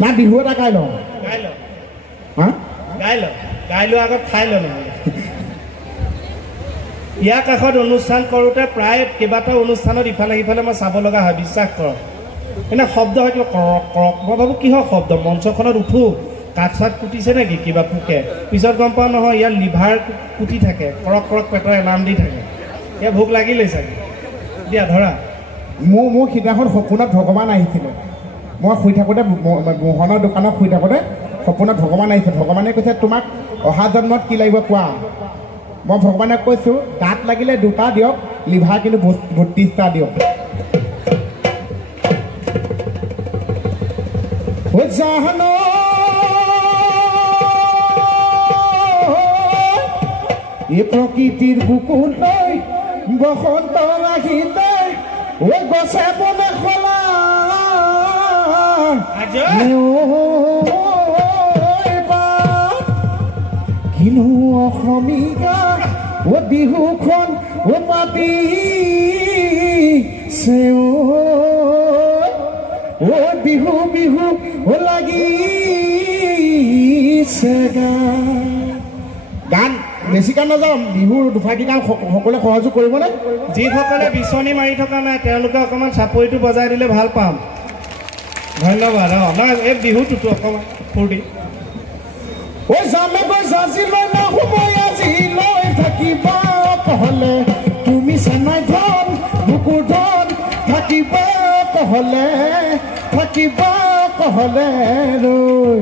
না বিহু এটা গাই লওঁ হা গাই লোৱা আগত খাই লওঁ নহ'লে ইয়াৰ কাষত অনুষ্ঠান কৰোঁতে প্ৰায় কেইবাটাও অনুষ্ঠানত ইফালে সিফালে মই চাব লগা হয় বিশ্বাস কৰক এনে শব্দ হয় কিবা কৰক কৰক মই ভাবোঁ কিহৰ শব্দ মঞ্চখনত উঠোঁ কাঠ চাট কুটিছে নেকি কিবা পোকে পিছত গম পাওঁ নহয় ইয়াৰ লিভাৰ কুটি থাকে কৰক কৰক পেটৰ এলাৰ্ম দি থাকে ইয়াৰ ভোক লাগিলেই চাগে দিয়া ধৰা মোৰ সিদিনাখন সপোনত ভগৱান আহিছিলে মই শুই থাকোঁতে মোহনৰ দোকানত শুই থাকোঁতে সপোনত ভগৱান আহিছে ভগৱানে কৈছে তোমাক অহা জন্মত কি লাগিব কোৱা মই ভগৱানে কৈছোঁ দাঁত লাগিলে 2টা দিয়ক লিভাৰ কিন্তু 32টা দিয়ক জানো এই প্ৰকৃতিৰ বুকুলৈ বসন্ত আহিলে ও গছে বনে খোলা কিনো অসমীয়া ও বিহুখন ও পাতিছে ও বিহু বিহু ও লাগিছে গান বেছি গান নাযাওঁ বিহুৰ দুফাকি গান সকলোৱে সহযোগ কৰিবনে যিসকলে বিচনী মাৰি থকা নাই তেওঁলোকে অকণমান চাপৰিটো বজাই দিলে ভাল পাম ধন্যবাদ নহয় এই বিহুটোতো অকণমান ফূৰ্তি ঐ যামে গৈ জাজিলৈ নাহোমৈ আজিলৈ থাকিবা কহলে তুমি চেনাই ধন বুকুৰ ধন থাকিবা কহলে ৰৈ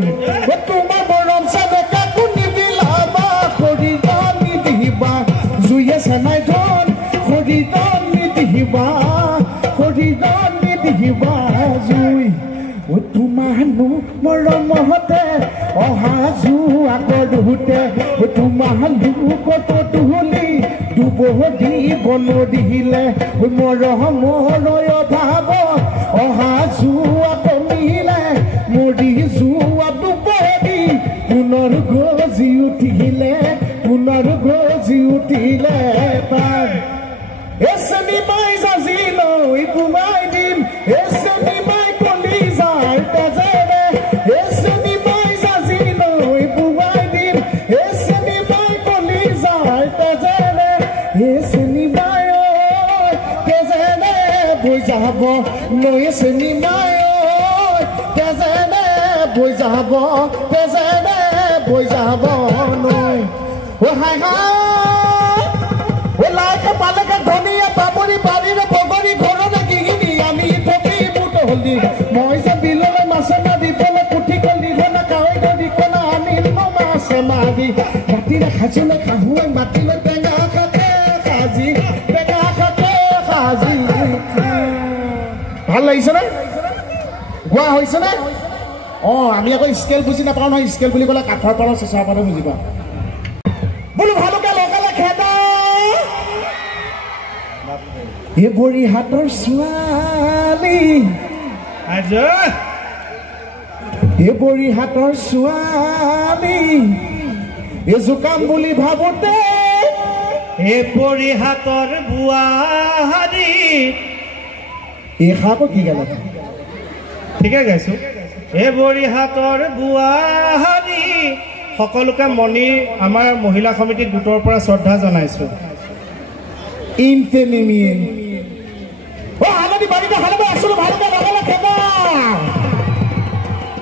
তোমাৰ মৰম চালে কাকো নিবিলাবা খৰিদান নিদিবা জুয়ে চেনাই ধন খৰিদান নিদিবা জুই তোমাৰনো মৰমহতে অহা যোৱা কৰোঁতে তোমাৰনো কত তুলি দুবহী বনদিলে মৰমৰ অভাৱ অহা যোৱা কমিলে মৰি যোৱা দুবহী পুনৰ গজি উঠিলে তাৰ এচনি মাই জাজিলৈ পুমাই দিম এচনি মাই কলি যায় তেজেৰে এচনি মাই জাজিলৈ পুমাই দিম এচনি মাই কলি যায় তেজেৰে এচনি মাই তেজেৰে বৈ যাব নৈ এচনি মাই তেজেৰে বৈ যাব নৈ হাই লাইকে পালেকে ধনিয়া বাবৰি বাৰীৰে বগৰী ঘৰতে কিনি আমি থকি মুঠ হলি মই যে বিললে মাছে মাৰি পেলে পুঠি কলি ঘনা কাৱৈ গৰি কনা আনিল মাছে মাৰি ৰাতিৰে খাজিলে খাহুৱে মাতিলে টেঙা খাতে সাজি ভাল লাগিছেনে গোৱা হৈছেনে আমি আকৌ স্কেল বুজি নাপাওঁ নহয় স্কেল বুলি ক'লে কাঠৰ পাৰৰ চেঁচাৰ পাৰো বুজিবা বোলো ভালকে লগালে খেদা এই বৰি হাতৰ ছোৱালী এই বৰি হাতৰ ছোৱালী এই জোকাম বুলি ভাবোতে এই বৰি হাতৰ বোৱাৰী এই খাব কি গালে ঠিকে গাইছো এই বৰি হাতৰ বোৱাৰী সকলোকে মণি আমাৰ মহিলা সমিতিৰ গোটৰ পৰা শ্ৰদ্ধা জনাইছো ইনতেনিমিয়ে হালদি বাড়িতে হালবে আসলে ভালকে লাগালে খেদা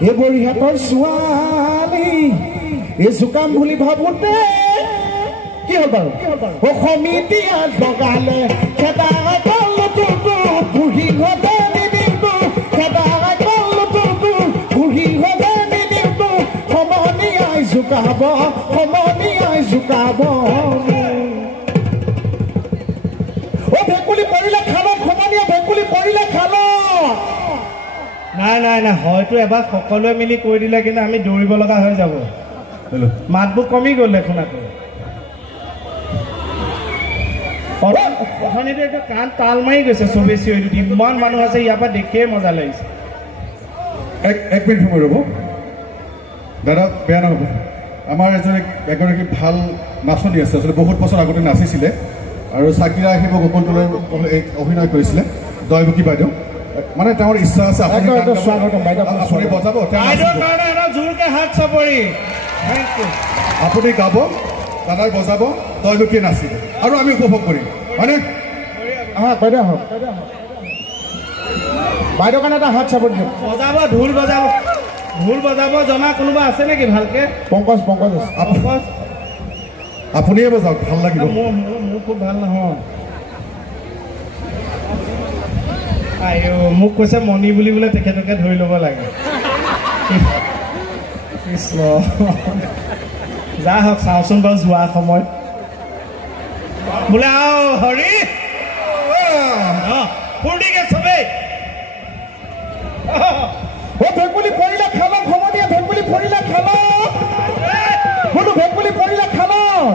এ বৰি হাতৰ ছোৱালী এই জোকাম বুলি ভাবোতে কি হ'ল বাৰু সমিতিয়ে লগালে খেদা কলটো বুঢ়ী ঘৰতে নিদিওঁতো খেদা কলটো বুঢ়ী ঘৰতে নিদিওঁতো সমনীয়াই জোকাব ভেকুলি পৰিলে খালো খমনীয়া ভেকুলি পৰিলে খালো নাই হয়তো এবাৰ সকলোৱে মিলি কৈ দিলে কিন্তু আমি দৌৰিব লগা হৈ যাব মাতবোৰ কমি গ'ল দেখোন আকৌ অথনিতে একদম কাণ তাল মাৰি গৈছে চবেই চিঞৰি ইমান মানুহ আছে ইয়াৰ পৰা দেখিয়ে মজা লাগিছে এক মিনিট সময় ৰ'ব দাদা বেয়া নহ'ব আমাৰ এগৰাকী ভাল নাচনি আছে আচলতে বহুত বছৰ আগতে নাচিছিলে আৰু চাকিৰা আহিব গোকুলটোলৈ অভিনয় কৰিছিলে জয়মুখী বাইদেউ মানে তেওঁৰ ইচ্ছা আছে আপুনি স্বাগতম বাইদেউ আপুনি বজাব বাইদেউৰ কাৰণে এটা জোৰকে হাত চাপৰি থেংক ইউ আপুনি গাব দাদাই বজাব তেওঁলোকে নাচিব আৰু আমি উপভোগ কৰিম হয়নে বাইদেউ আহক বাইদেউৰ কাৰণে এটা হাত চাপৰি দিয়ক বজাব ঢোল বজাব জনা কোনোবা আছে নেকি ভালকে পংকজ আপুনিয়ে বজাওক ভাল লাগিব মোৰ খুব ভাল নহয় আইঅ মোক কৈছে মণি বুলি বোলে তেখেতকে ধৰি ল'ব লাগে কৃষ্ণ যা হওক চাওঁচোন বাৰু যোৱা সময় বোলে আও হৰি ফূৰ্তিকে চবেই ভেকুলী পৰিলে খালক সমনীয়া ভেকুলী পৰিলে খালক বোলো ভেকুলী পৰিলে খালক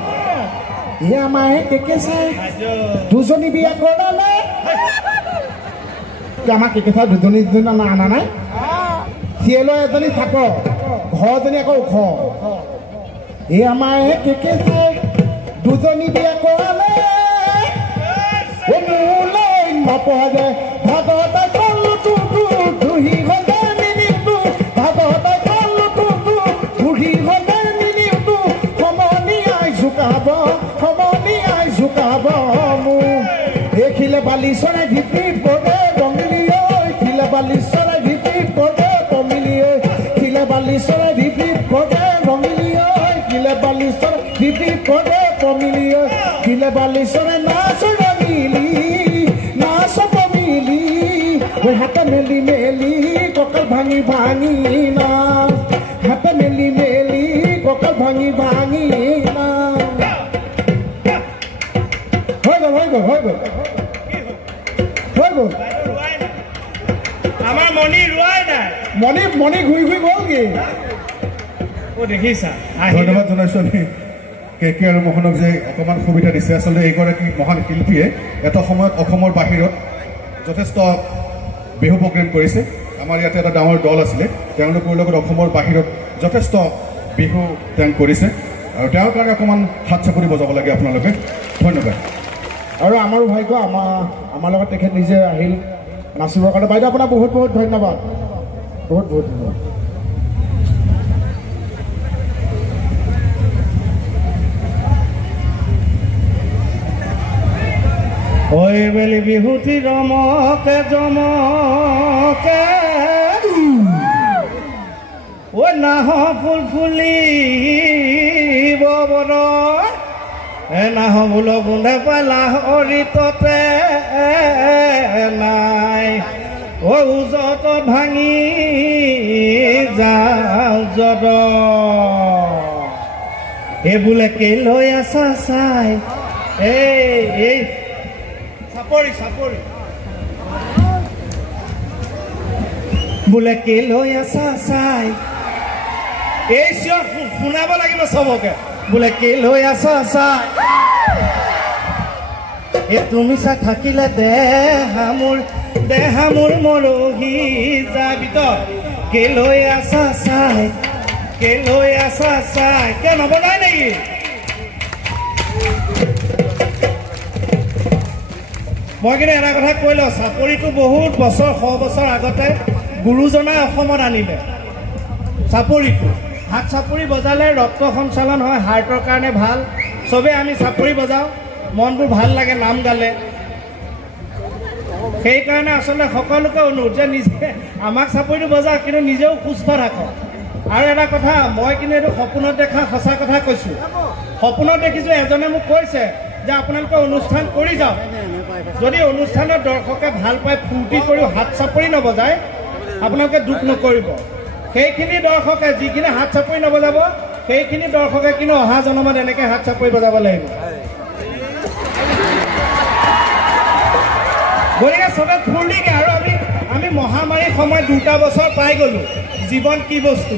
ইয়া মায়ে কেকে চাই দুজনী বিয়া কৰালে আমাৰ কেকে চাই দুজনী আনা নাই চিয়েলৈ এজনী থাকক ঘৰজনী আকৌ ওখ এই আমাৰ কেকে চাই দুজনী বিয়া কৰালে মোলৈ নপঢ়ে ভাগৱত কলটো ধুহি হলে মিনিটো ভাগৱত কলটো ধুহি হলে মিনিটো সমনীয়াই জোকাব মোক দেখিলে বালি চৰাই ঢিপিত পৰে বঙিলি ঐ খিলে বালি চৰাই ঢিপিত পৰে বঙিলি ঐ খিলে বালি চৰাই ঢিপিত পৰে বঙিলি ঐ খিলে বালি চৰাই ঢিপিত পৰে বঙিলি ঐ খিলে বালি চৰাই নাচ মিলি হাত মেলি কঁকাল ভাঙি না হাত মেলি কঁকাল ভাঙি না হৈ গ'ল আমাৰ মণি ৰোৱাই নাই মণি ঘূৰি গ'লগে দেখিছা ধন্যবাদ জনাইছো আমি কে আৰু মোহনক যে অকণমান সুবিধা দিছে আচলতে এইগৰাকী মহান শিল্পীয়ে এটা সময়ত অসমৰ বাহিৰত যথেষ্ট বিহু প্ৰগ্ৰেম কৰিছে আমাৰ ইয়াতে এটা ডাঙৰ দল আছিলে তেওঁলোকৰ লগত অসমৰ বাহিৰত যথেষ্ট বিহু তেওঁ কৰিছে আৰু তেওঁৰ কাৰণে অকণমান হাত চাপৰি বজাব লাগে আপোনালোকে ধন্যবাদ আৰু আমাৰো ভাগ্য আমাৰ লগত তেখেত নিজে আহিল নাচিবৰ কাৰণে বাইদেউ আপোনাৰ বহুত ধন্যবাদ বহুত ধন্যবাদ ঐ বেলি বিহুতি ৰমকে জমকে ঐ নাহ ফুল ফুলিব বন নাহ বোল গোন্ধে পালাহ অৰিততে নাই ঐ উজত ভাঙি যাওঁ যদ এই বোলে কেলৈ আছা চাই এই চাপৰি বোলে কেলৈ আছা চাই এই চিঞৰ শুনাব লাগিব চবকে বোলে কেলৈ আছা চাই এই তুমি চা থাকিলে দেহা মোৰ মৰহি যাবি তই কেলৈ আছা চাই কে নবনাই নেকি মই কিন্তু এটা কথা কৈ লওঁ চাপৰিটো বহুত বছৰ 100 বছৰ আগতে গুৰুজনাই অসমত আনিলে চাপৰিটো হাত চাপৰি বজালে ৰক্ত সঞ্চালন হয় হাৰ্টৰ কাৰণে ভাল চবেই আমি চাপৰি বজাওঁ মনবোৰ ভাল লাগে নাম গালে সেইকাৰণে আচলতে সকলোকে অনুৰোধ যে নিজে আমাক চাপৰিটো বজাওক কিন্তু নিজেও সুস্থ থাকক আৰু এটা কথা মই কিন্তু এইটো সপোনত দেখা সঁচা কথা কৈছোঁ সপোনত দেখিছোঁ এজনে মোক কৈছে যে আপোনালোকে অনুষ্ঠান কৰি যাওক যদি অনুষ্ঠানত দৰ্শকে ভাল পায় ফূৰ্তি কৰিও হাত চাপৰি নবজায় আপোনালোকে দুখ নকৰিব সেইখিনি দৰ্শকে যিখিনি হাত চাপৰি নবজাব সেইখিনি দৰ্শকে কিন্তু অহা জনমত এনেকৈ হাত চাপৰি বজাব লাগিব গতিকে চবে ফূৰ্তিকে আৰু আমি মহামাৰীৰ সময়ত 2টা বছৰ পাই গ'লোঁ জীৱন কি বস্তু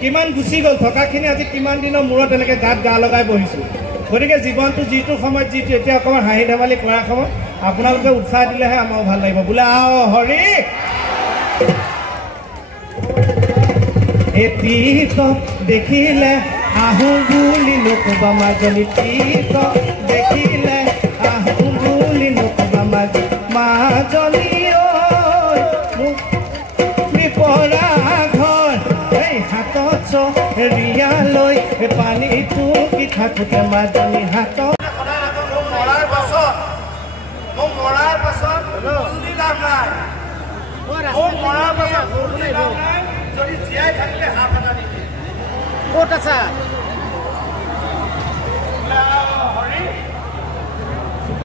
কিমান গুচি গ'ল থকাখিনি আজি কিমান দিনৰ মূৰত এনেকৈ গাত গা লগাই বহিছোঁ গতিকে জীৱনটো যিটো সময়ত যিটো এতিয়া অকণমান হাঁহি ধেমালি কৰা সময়ত আপোনালোকে উৎসাহ দিলেহে আমাৰো ভাল লাগিব বোলে আও হৰি এটিক দেখিলে আহো বুলি নকবা মাজনী টিক দেখিলে আহো বুলি নকবা মাজনী ঐ ৰিয়ালৈ পানীটো কি থাকোঁতে মাজনী হাতত মৰাৰ পাছত লাভ নাই মৰাৰ পাছত যদি জীয়াই থাকিলে হাত এটা নিদিয়ে ক'ত আছা